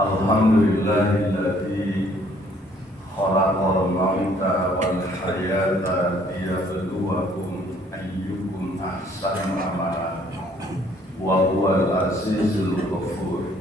Alhamdulillahilladzi khalaqal mauta wal hayata liyabluwakum ayyukum ahsanu amala wa huwal azizul ghafur.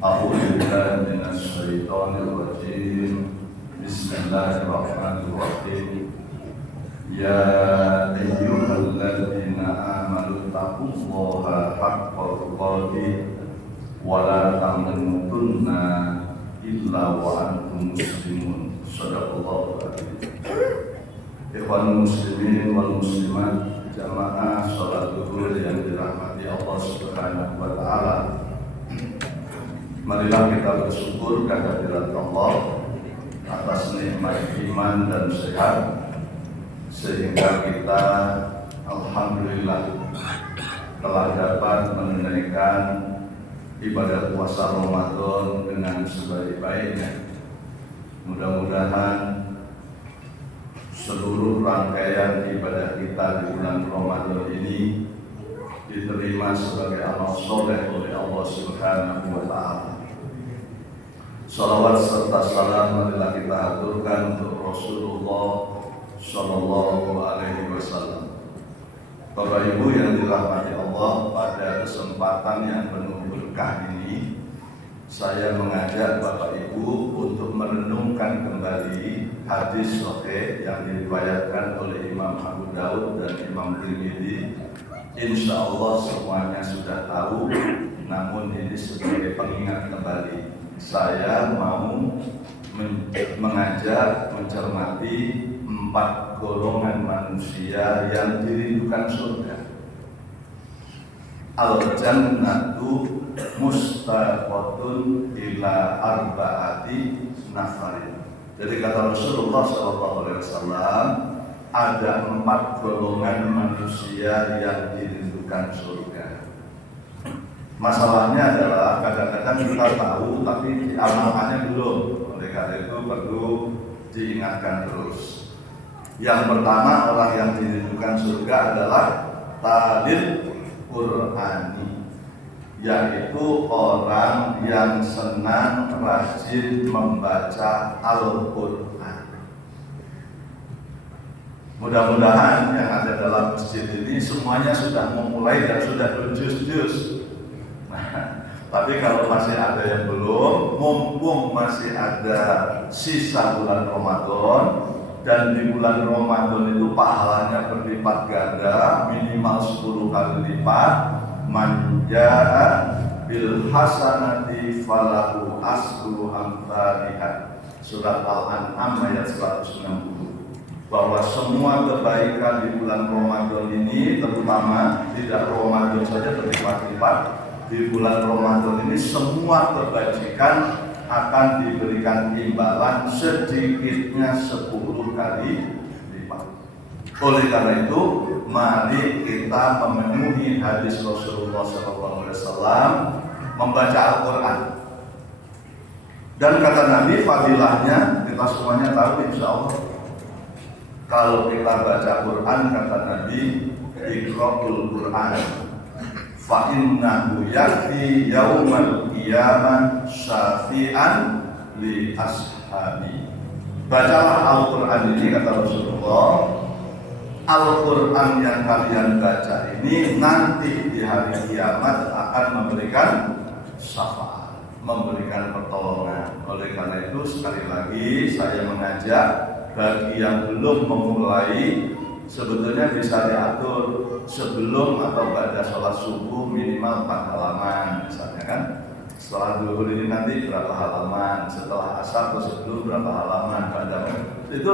A'udzu billahi minasy syaithanir rajim. Bismillahirrahmanirrahim. Ya ayyuhalladzina amanu taqullaha haqqa tuqatih wa la tamutunna illa wa antum muslimun. Shadaqallahu adzim. Ikhwan muslimin wal muslimat, jamaah salat zuhur yang dirahmati Allah Subhanahu wa taala. Marilah kita bersyukur kehadirat Allah atas nikmat iman dan sehat, sehingga kita alhamdulillah telah dapat menunaikan ibadah puasa Ramadan dengan sebaik-baiknya. Mudah-mudahan seluruh rangkaian ibadah kita di bulan Ramadan ini diterima sebagai amal soleh oleh Allah Subhanahu wa taala. Salawat serta salam marilah kita aturkan untuk Rasulullah Sallallahu Alaihi Wasallam. Bapak Ibu yang dirahmati Allah, pada kesempatan yang penuh berkah ini, saya mengajak Bapak Ibu untuk merenungkan kembali hadis sahih yang diriwayatkan oleh Imam Abu Daud dan Imam Tirmidzi. Insya Allah semuanya sudah tahu, namun ini sebagai pengingat kembali. Saya mau mengajak mencermati 4 golongan manusia yang dirindukan surga. Al-jannatu mustaqatun ila arba'ati nafarin. Jadi kata Rasulullah SAW, ada 4 golongan manusia yang dirindukan surga. Masalahnya adalah kadang-kadang kita tahu tapi diamalkannya belum. Oleh karena itu perlu diingatkan terus. Yang pertama, orang yang dirindukan surga adalah talib Qur'ani, yaitu orang yang senang rajin membaca Al-Quran. Mudah-mudahan yang ada dalam masjid ini semuanya sudah memulai dan sudah berjus-jus. Tapi kalau masih ada yang belum, mumpung masih ada sisa bulan Ramadan, dan di bulan Ramadan itu pahalanya berlipat ganda, minimal 10 kali lipat. Manja'a bil hasanati falahu asru amthaliha. Surat Al-An'am ayat 160. Bahwa semua kebaikan di bulan Ramadan ini, terutama tidak Ramadan saja berlipat-lipat, di bulan Ramadan ini semua kebajikan akan diberikan imbalan sedikitnya 10 kali lipat. Oleh karena itu, mari kita memenuhi hadis Rasulullah SAW, membaca Al-Quran. Dan kata Nabi, fadilahnya kita semuanya tahu insya Allah. Kalau kita baca Quran, kata Nabi, iqra'ul Quran fa innahu ya'ti yaumal qiyamah syafi'an li ashabi. Bacalah Al-Quran ini, kata Rasulullah. Al-Quran yang kalian baca ini nanti di hari kiamat akan memberikan syafaat, memberikan pertolongan. Oleh karena itu sekali lagi saya mengajak bagi yang belum memulai, sebetulnya bisa diatur sebelum atau pada sholat subuh minimal 4 halaman misalnya kan. Setelah zuhur ini nanti berapa halaman, setelah asar atau sebelum berapa halaman, itu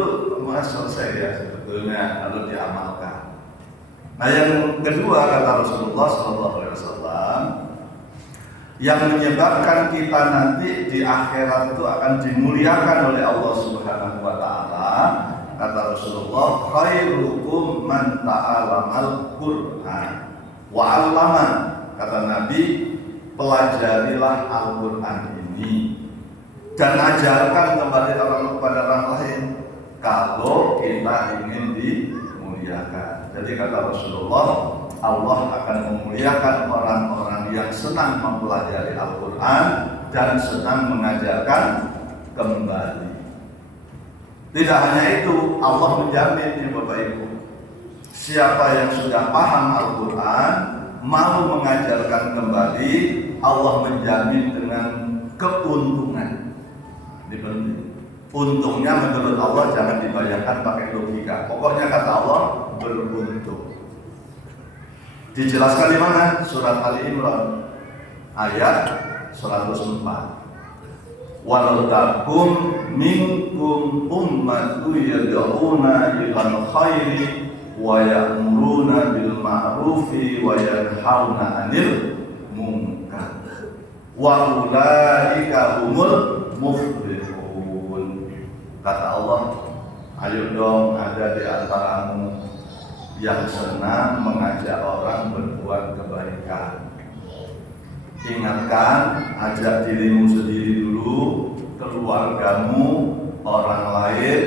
selesai ya sebetulnya, harus diamalkan. Nah yang kedua, kata Rasulullah SAW, yang menyebabkan kita nanti di akhirat itu akan dimuliakan oleh Allah Subhanahu wa taala, kata Rasulullah, khairukum man ta'alamal Qur'an wa 'allama. Kata Nabi, pelajarilah Al-Quran ini dan ajarkan kepada orang lain kalau kita ingin dimuliakan. Jadi kata Rasulullah, Allah akan memuliakan orang-orang yang senang mempelajari Al-Quran dan sedang mengajarkan kembali. Tidak hanya itu, Allah menjamin ya Bapak Ibu, siapa yang sudah paham Al-Quran mau mengajarkan kembali, Allah menjamin dengan keuntungan. Ini penting. Untungnya menurut Allah jangan dibayangkan pakai logika. Pokoknya kata Allah beruntung. Dijelaskan di mana? Surat Ali Imran ayat 104. Walau takum minkum ummatu yad'una ilal khairi wa ya'muruna bil ma'rufi wa yanhauna 'anil munkar wa ulaika humul muflihun. Kata Allah, ayo dong ada di antaramu yang senang mengajak orang berbuat kebaikan. Ingatkan, ajak dirimu sendiri dulu, keluargamu, orang lain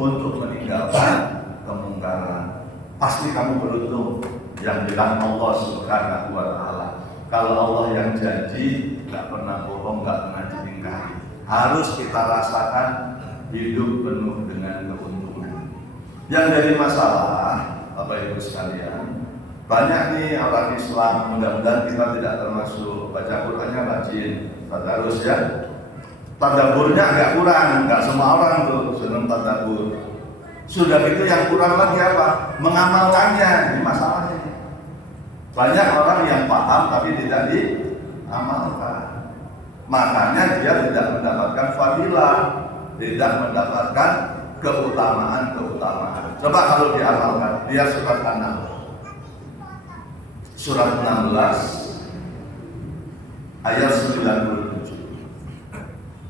untuk meninggalkan kemungkaran. Pasti kamu beruntung. Yang bilang Allah Subhanahu wa Ta'ala. Kalau Allah yang janji, nggak pernah bohong, nggak pernah diingkari. Harus kita rasakan hidup penuh dengan keuntungan. Yang jadi masalah, Bapak Ibu sekalian, banyak nih orang Islam, mudah-mudahan kita tidak termasuk baca Qurannya rajin, tadarus ya. Tadaburnya agak kurang, nggak semua orang tuh senang tadabur. Sudah gitu yang kurang lagi apa? Mengamalkannya, ini masalahnya. Banyak orang yang paham tapi tidak diamalkan. Makanya dia tidak mendapatkan fadilah, tidak mendapatkan keutamaan. Coba kalau diamalkan, dia surat 6. Surat 16 ayat 97.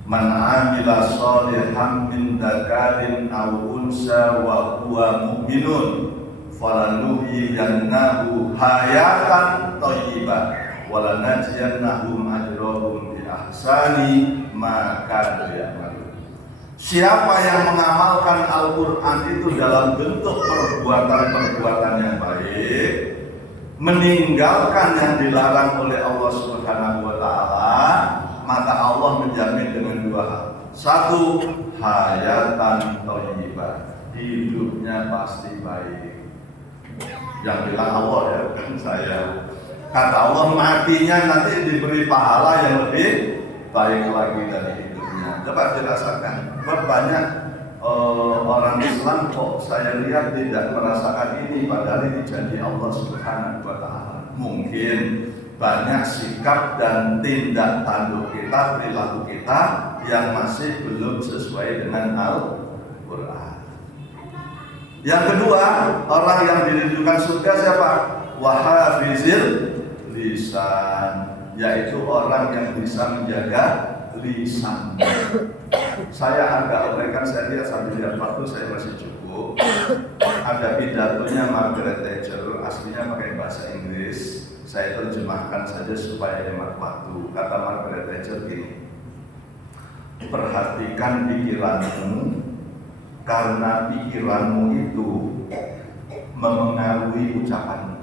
Man 'amila shalihan min dzakarin aw unsa wa huwa mu'minun falanuhyiyannahu hayatan thayyibah wa lanajziyannahum ajrahum bi ahsani ma kanu ya'malun. Siapa yang mengamalkan Al-Qur'an itu dalam bentuk perbuatan-perbuatan yang baik, meninggalkan yang dilarang oleh Allah Subhanahu wa Ta'ala, maka Allah menjamin dengan dua hal. Satu, hayatan thayyibah, hidupnya pasti baik. Yang bilang Allah ya, bukan saya. Kata Allah, matinya nanti diberi pahala yang lebih baik lagi dari hidupnya. Coba dirasakan. Banyak orang Islam kok saya lihat tidak merasakan ini, padahal ini janji Allah Subhanahu wa Ta'ala. Mungkin banyak sikap dan tindak tanduk kita, perilaku kita yang masih belum sesuai dengan Al-Quran. Yang kedua, orang yang dirindukan surga siapa? Wahafizil lisan, yaitu orang yang bisa menjaga lisan. Saya agak uraikan, saya lihat sambil lihat waktu saya masih cukup. Ada pidatonya Margaret Thatcher, aslinya pakai bahasa Inggris. Saya terjemahkan saja supaya hemat waktu. Kata Margaret Thatcher gini, perhatikan pikiranmu, karena pikiranmu itu memengaruhi ucapanmu.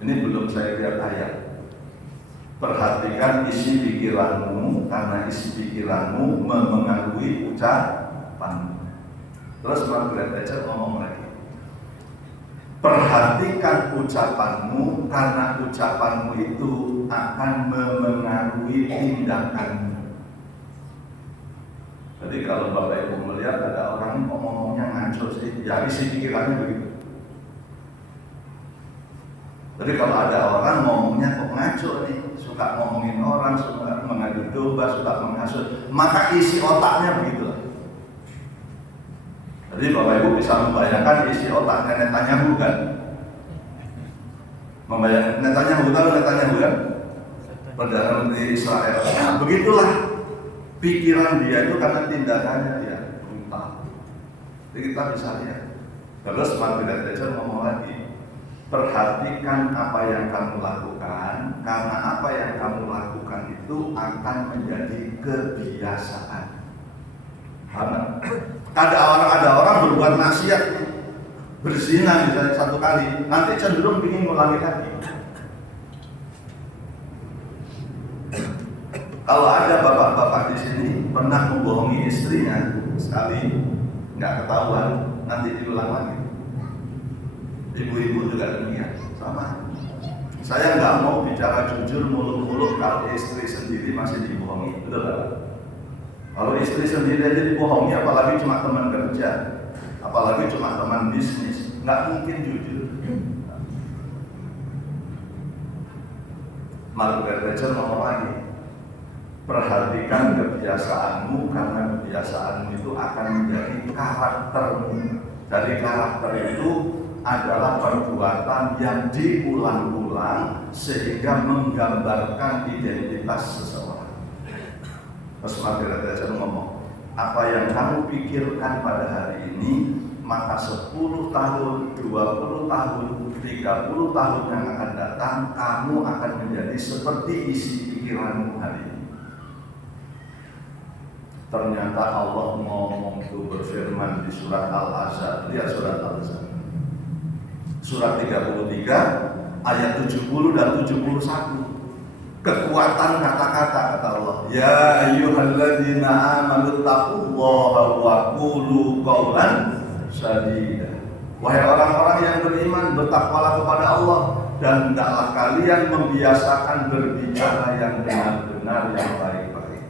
Ini belum saya lihat ayat. Perhatikan isi pikiranmu, karena isi pikiranmu memengaruhi ucapanmu. Terus Margaret Thatcher ngomong lagi, perhatikan ucapanmu, karena ucapanmu itu akan memengaruhi tindakanmu. Jadi kalau Bapak Ibu melihat ada orang kok ngomongnya ngaco sih, ya isi pikirannya begitu. Jadi kalau ada orang ngomongnya kok ngaco nih, suka ngomongin orang, suka mengadu domba, suka menghasut, maka isi otaknya begitu. Jadi Bapak Ibu bisa membayangkan isi otaknya Netanyahu kan? Membayangkan Netanyahu, tahu Netanyahu kan? Perdana Menteri Israel. Nah, begitulah pikiran dia itu karena tindakannya dia brutal. Jadi kita bisa lihat. Terus Margaret Thatcher ngomong lagi, perhatikan apa yang kamu lakukan, karena apa yang kamu lakukan itu akan menjadi kebiasaan. Ada orang berbuat maksiat, berzina misalnya satu kali, nanti cenderung ingin mengulangi lagi. Kalau ada bapak-bapak di sini pernah membohongi istrinya sekali, nggak ketahuan, nanti diulang lagi. Ibu-ibu juga demikian, sama. Saya nggak mau bicara jujur muluk-muluk kalau istri sendiri masih dibohongi, betul tak? Kalau istri sendiri aja dibohongi, apalagi cuma teman kerja, apalagi cuma teman bisnis, nggak mungkin jujur. Margaret Thatcher ngomong lagi, perhatikan kebiasaanmu karena kebiasaanmu itu akan menjadi karaktermu. Dari karakter itu adalah perbuatan yang diulang-ulang sehingga menggambarkan identitas seseorang. Terus Margaret Thatcher ngomong, apa yang kamu pikirkan pada hari ini, maka 10 tahun, 20 tahun, 30 tahun yang akan datang, kamu akan menjadi seperti isi pikiranmu hari ini. Ternyata Allah ngomong itu berfirman di surat Al-Ahzab. Lihat surat Al-Ahzab, surat 33 ayat 70 dan 71. Kekuatan kata-kata kata Allah, ya ayyuhalladzina amanu taqullaha wa qulu qawlan sadida. Wahai orang-orang yang beriman, bertakwalah kepada Allah dan hendaklah kalian membiasakan berbicara yang benar-benar yang baik-baik.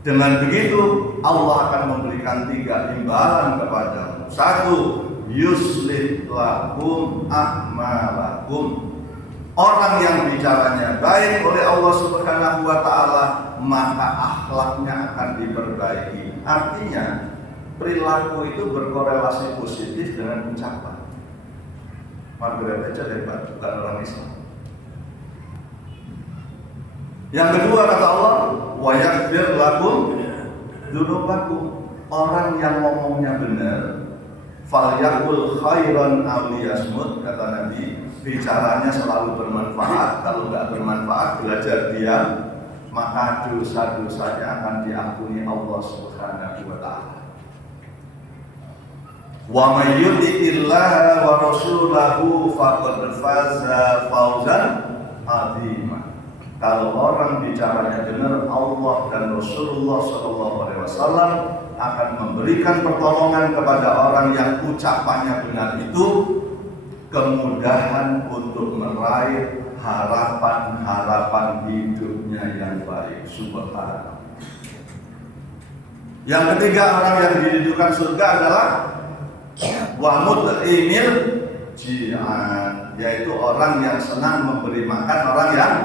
Dengan begitu Allah akan memberikan 3 imbalan kepadamu. 1, yuslih lakum a'malakum. Orang yang bicaranya baik oleh Allah Subhanahu wa taala, maka akhlaknya akan diperbaiki. Artinya perilaku itu berkorelasi positif dengan ucapan. Margaret Thatcher hebat, bukan orang Islam. Yang kedua kata Allah, wa yaghfir lakum dzunubakum. Orang yang ngomongnya benar, falyaqul khairan aw liyasmut, kata Nabi, bicaranya selalu bermanfaat. Kalau nggak bermanfaat, belajar diam, maka dosa-dosanya akan diampuni Allah Subhanahu wa taala. Wa may yuti'illaha wa rasulahu faqad faza fawzan 'azima. Kalau orang bicaranya benar, Allah dan Rasulullah SAW akan memberikan pertolongan kepada orang yang ucapannya benar itu, kemudahan untuk meraih harapan-harapan hidupnya yang baik. Subhanallah. Yang ketiga orang yang diridhokan surga adalah wa mut'imil ji'an, yaitu orang yang senang memberi makan orang yang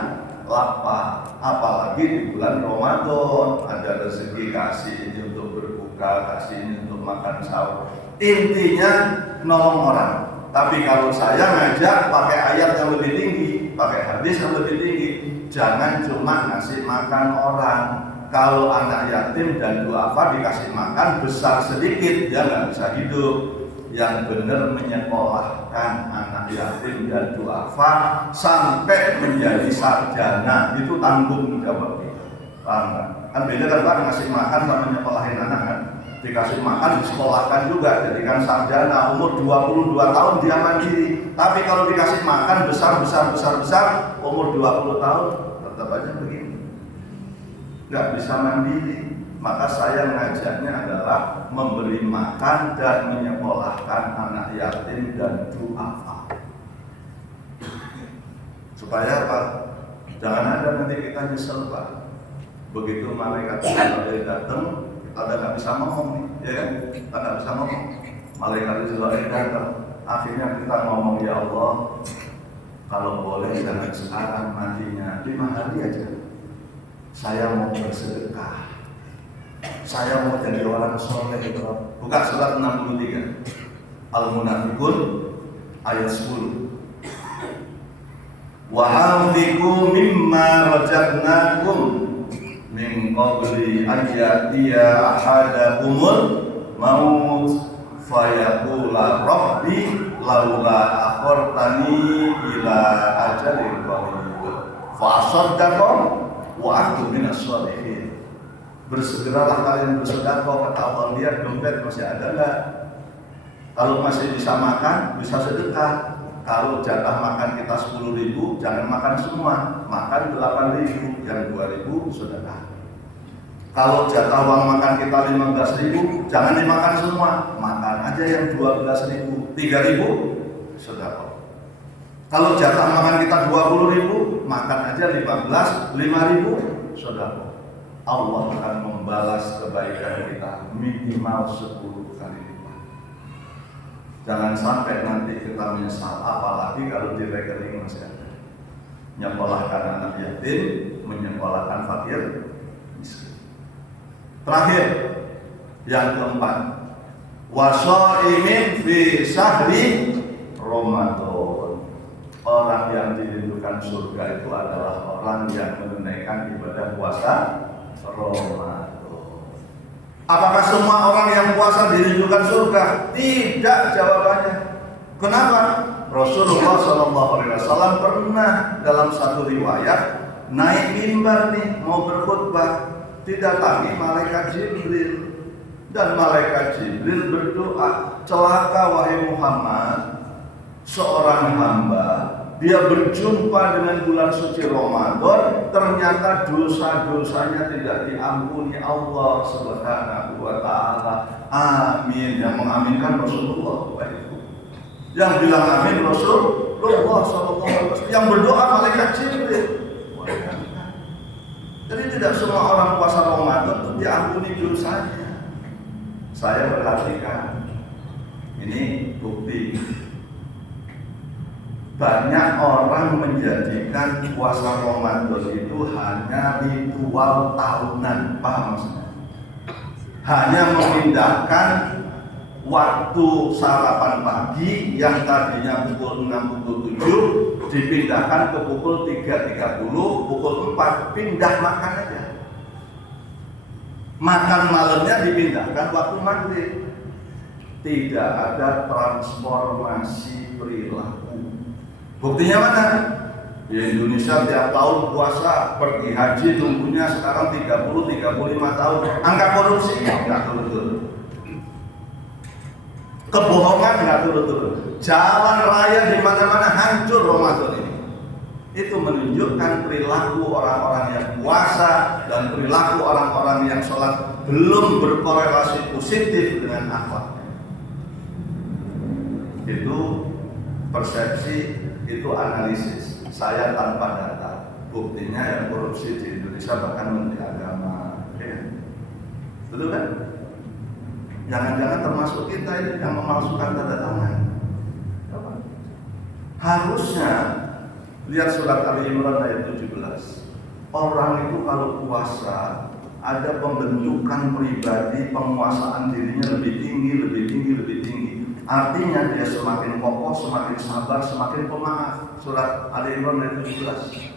lapar. Apalagi di bulan Ramadan, ada rezeki, kasih ini untuk berbuka, kasih ini untuk makan sahur. Intinya nolong orang. Tapi kalau saya ngajak pakai ayat yang lebih tinggi, pakai hadis yang lebih tinggi, jangan cuma ngasih makan orang. Kalau anak yatim dan duafa dikasih makan besar sedikit, dia nggak bisa hidup. Yang benar menyekolahkan anak yatim dan duafa sampai menjadi sarjana, itu tanggung jawab kita. Paham kan? Kan beda kan Pak, ngasih makan sama nyekolahin anak kan? Dikasih makan, disekolahkan juga, jadikan sarjana, umur 22 tahun dia mandiri. Tapi kalau dikasih makan besar, umur 20 tahun tetap aja begini, nggak bisa mandiri. Maka saya mengajaknya adalah memberi makan dan menyekolahkan anak yatim dan duafa. Supaya apa? Jangan ada nanti kita nyesel Pak. Begitu malaikat Israel datang, kita nggak bisa ngomong nih, ya kan? Kita nggak bisa ngomong. Malaikat Israel datang, akhirnya kita ngomong, ya Allah, kalau boleh jangan sekarang, matinya 5 hari aja. Saya mau bersedekah. Saya mau jadi orang soleh. Buka surat 63 Al-Munafiqun ayat 10. Wa anfiqu mimma razaqnakum min qabli an ya'tiya ahadakumul maut fayaqula rabbi laula akhartani ila ajalin qarib fa asaddaqa wa akun minas sholihin. Bersegeralah kalian bersedekah, kata Allah. Lihat dompet masih ada enggak? Kalau masih bisa makan, bisa sedekah. Kalau jatah makan kita 10.000, jangan makan semua, makan 8.000, yang 2.000 sedekah. Kalau jatah uang makan kita 15.000, jangan dimakan semua, makan aja yang 12.000, 3.000 sedekah. Kalau jatah makan kita 20.000, makan aja 15, 5.000 sedekah. Allah akan membalas kebaikan kita minimal 10 kali lipat. Jangan sampai nanti kita menyesal, apalagi kalau di rekening masih ada. Nyekolahkan anak yatim, menyekolahkan fakir miskin. Terakhir, yang keempat, wasaimin fi syahri Ramadan. Orang yang dirindukan surga itu adalah orang yang menunaikan ibadah puasa Ramadan. Apakah semua orang yang puasa dirindukan surga? Tidak jawabannya. Kenapa? Rasulullah SAW pernah dalam satu riwayat naik mimbar nih mau berkhutbah, didatangi malaikat Jibril, dan malaikat Jibril berdoa, celaka wahai Muhammad, seorang hamba dia berjumpa dengan bulan suci Ramadan, ternyata dosa-dosanya tidak diampuni Allah Subhanahu wa Ta'ala. Amin. Yang mengaminkan Rasulullah, yang bilang amin Rasulullah SAW, yang berdoa malaikat Jibril. Jadi tidak semua orang puasa Ramadan itu diampuni dosanya. Saya perhatikan, ini bukti. Banyak orang menjadikan puasa Ramadan itu hanya ritual tahunan, paham maksudnya? Hanya memindahkan waktu sarapan pagi yang tadinya pukul 6, pukul 7 dipindahkan ke pukul 3.30, pukul 4 pindah makan aja. Makan malamnya dipindahkan waktu maghrib. Tidak ada transformasi perilaku. Buktinya mana? Di Indonesia tiap tahun puasa, pergi haji nunggunya sekarang 30-35 tahun. Angka korupsi nggak turun-turun. Kebohongan nggak turun-turun. Jalan raya di mana-mana hancur Ramadan ini. Itu menunjukkan perilaku orang-orang yang puasa dan perilaku orang-orang yang sholat belum berkorelasi positif dengan akhlaknya. Itu persepsi, itu analisis. Saya tanpa data. Buktinya yang korupsi di Indonesia bahkan Menteri Agama. Betul kan? Jangan-jangan termasuk kita ini yang memalsukan tanda tangan. Harusnya lihat surat Ali Imran ayat 17. Orang itu kalau puasa ada pembentukan pribadi, penguasaan dirinya lebih tinggi, lebih tinggi, lebih tinggi. Artinya dia semakin kokoh, semakin sabar, semakin pemaaf. Surat Ali Imran ayat 17.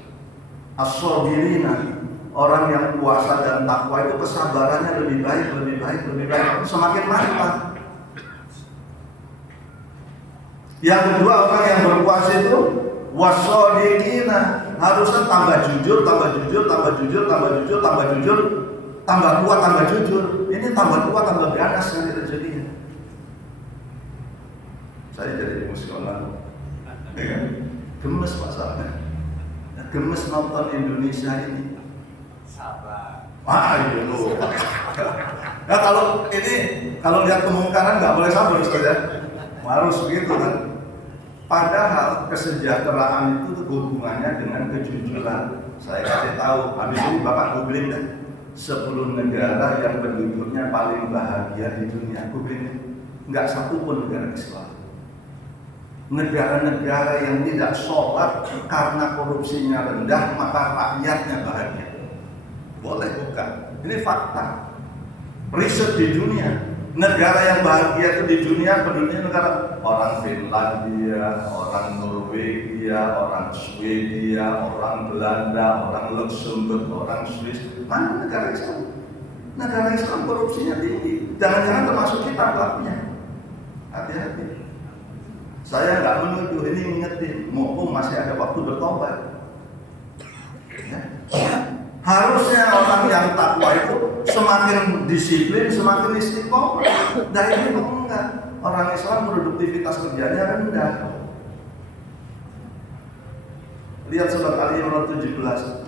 As-sabirina, orang yang puasa dan takwa itu kesabarannya lebih baik, lebih baik, lebih baik, semakin mantap. Yang kedua, orang yang berpuasa itu wasodiqina, harusnya tambah jujur, tambah jujur, tambah jujur, tambah jujur, tambah jujur, tambah kuat, tambah jujur. Ini tambah kuat, tambah ganas yang terjadi. Saya jadi emosional, gemes masalahnya, gemes nonton Indonesia ini. Sabar. Iya loh. Nah kalau lihat kemungkaran nggak boleh sabar saja, harus begitu kan. Padahal kesejahteraan itu hubungannya dengan kejujuran. Saya kasih tahu, habis ini Bapak googling kan, 10 negara yang penduduknya paling bahagia di dunia. Googling, nggak satu pun negara Islam. Negara-negara yang tidak sholat karena korupsinya rendah, maka rakyatnya bahagia. Boleh bukan? Ini fakta. Riset di dunia. Negara yang bahagia itu di dunia, penduduknya negara orang Finlandia, orang Norwegia, orang Swedia, orang Belanda, orang Luxembourg, orang Swiss. Mana negara Islam? Negara Islam korupsinya tinggi. Jangan-jangan termasuk kita pelakunya. Hati-hati. Saya nggak menuduh, ini ngingetin, mumpung masih ada waktu bertobat. Ya. Harusnya orang yang takwa itu semakin disiplin, semakin istiqomah. Nah ini kok enggak? Orang Islam produktivitas kerjanya rendah. Lihat surat Ali Imran 17.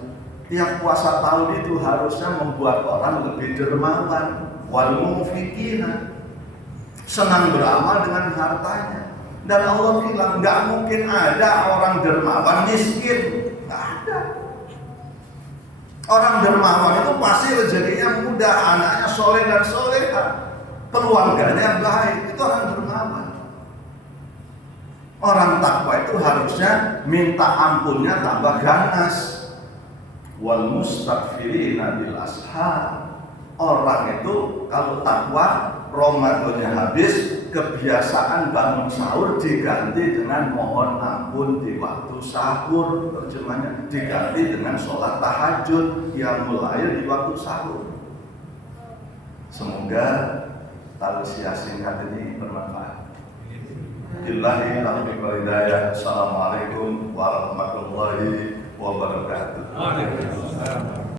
Tiap puasa tahun itu harusnya membuat orang lebih dermawan, wal munfikina, senang beramal dengan hartanya. Dan Allah bilang nggak mungkin ada orang dermawan miskin, nggak ada. Orang dermawan itu pasti rezekinya mudah, anaknya soleh dan soleha, keluarganya baik, itu orang dermawan. Orang takwa itu harusnya minta ampunnya tambah ganas. Wal mustaghfirina bil ashar. Orang itu kalau takwa, Ramadannya habis, kebiasaan bangun sahur diganti dengan mohon ampun di waktu sahur. Terjemahnya diganti dengan sholat tahajud yang mulai di waktu sahur. Semoga tausiah singkat ini bermanfaat. Billahi taufiq wal hidayah. Assalamualaikum warahmatullahi wabarakatuh.